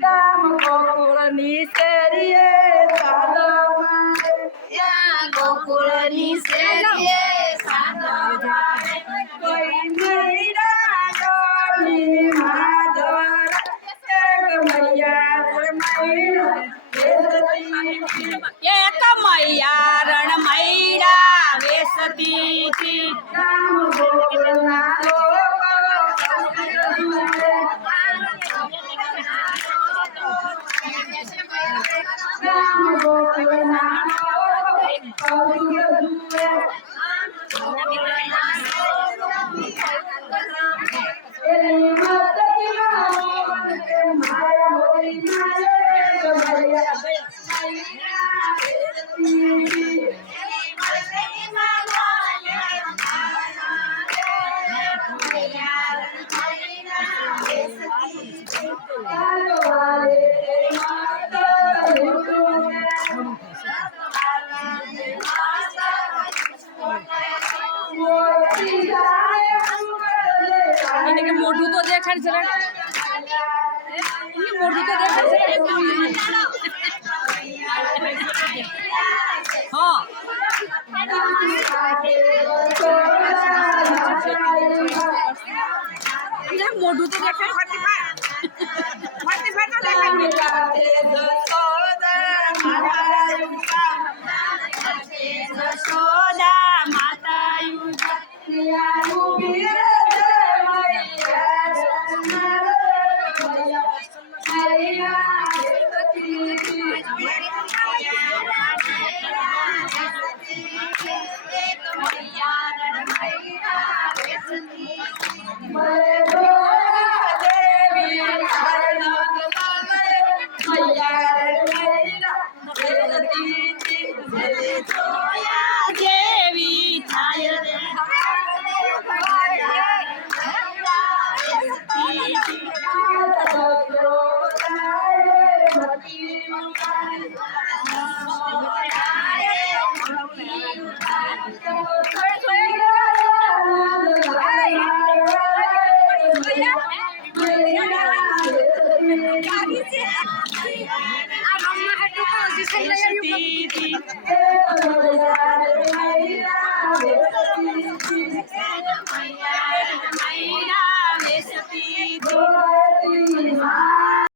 ગામ ગોકુળની શેરીએ સાદો ગોકુળની શેરીએ સાદો કોઈ મૈડા જોડી માધવર એક મૈયા એક મૈયારણ મૈડા વેસતી ગામ ગોકુળના લોકો ગામ ગોકુળના લોકો જુએ એની મતકીમાં કે મારા હોરી એને મોઢું તો દેખાડ જરા મોઢું તો દેખાડ હા મોઢું તો દેખાડ જશોદા માતા દેવી થાય રે